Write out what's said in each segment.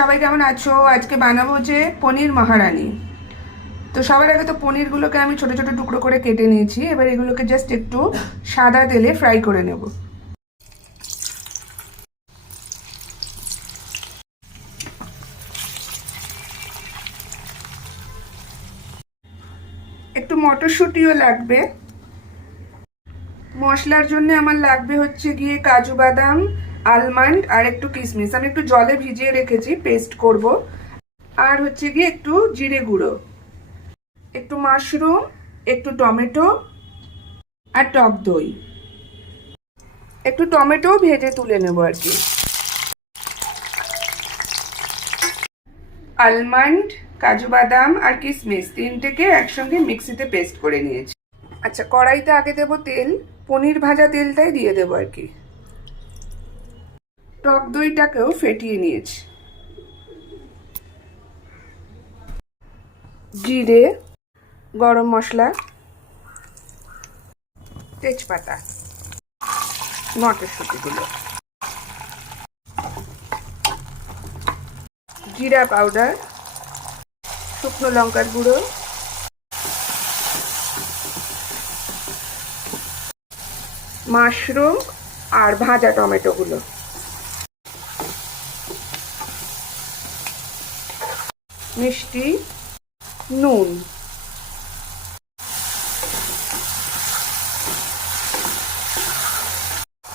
সবাই কেমন আছো? আজকে বানাবো যে পনির মহারানি। তো সবার আগে তো পনিরগুলোকে আমি ছোট ছোট টুকরো করে কেটে নিয়েছি। এবার এগুলোকে জাস্ট একটু সাদা তেলে ফ্রাই করে নেব। একটু মটরশুঁটিও লাগবে। মশলার জন্য আমার লাগবে হচ্ছে গিয়ে কাজু বাদাম, আলমন্ড আর একটু কিশমিশ। আমি একটু জলে ভিজিয়ে রেখেছি, পেস্ট করব। আর হচ্ছে গিয়ে একটু জিরে গুঁড়ো, একটু মাশরুম, একটু টমেটো আর টক দই। একটু টমেটো ভেজে তুলে নেবো আর কি। আলমন্ড, কাজু বাদাম আর কিশমিশ তিনটেকে একসঙ্গে মিক্সিতে পেস্ট করে নিয়েছি। আচ্ছা, কড়াইতে আগে দেবো তেল। পনির ভাজা তেলটাই দিয়ে দেবো আর কি। টক দইটাকেও ফেটিয়ে নিয়েছি। জিরে, গরম মশলা, তেজপাতা, মটরশুঁটিগুলো, জিরা পাউডার, শুকনো লঙ্কার গুঁড়ো, মাশরুম আর ভাজা টমেটোগুলো, মিষ্টি, নুন,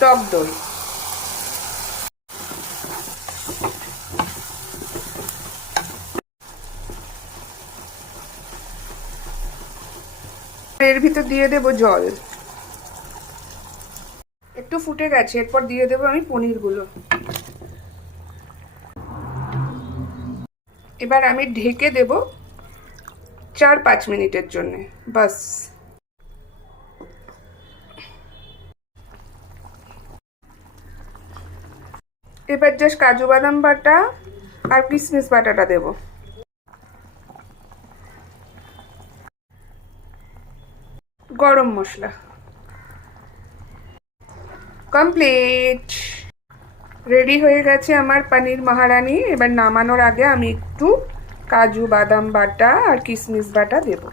টক দই। এর ভিতর দিয়ে দেবো জল। একটু ফুটে গেছে, এরপর দিয়ে দেবো আমি পনিরগুলো। এবার আমি ঢেকে দেব 4-5 মিনিটের জন্য, বাস। এবার জাস্ট কাজু বাদাম বাটা আর কিশমিশ বাটাটা দেব। গরম মশলা। কমপ্লিট। রেডি হয়ে গেছে আমার পনির মহারানি। এবার নামানোর আগে আমি একটু কাজু বাদাম বাটা আর কিশমিশ বাটা দেবো।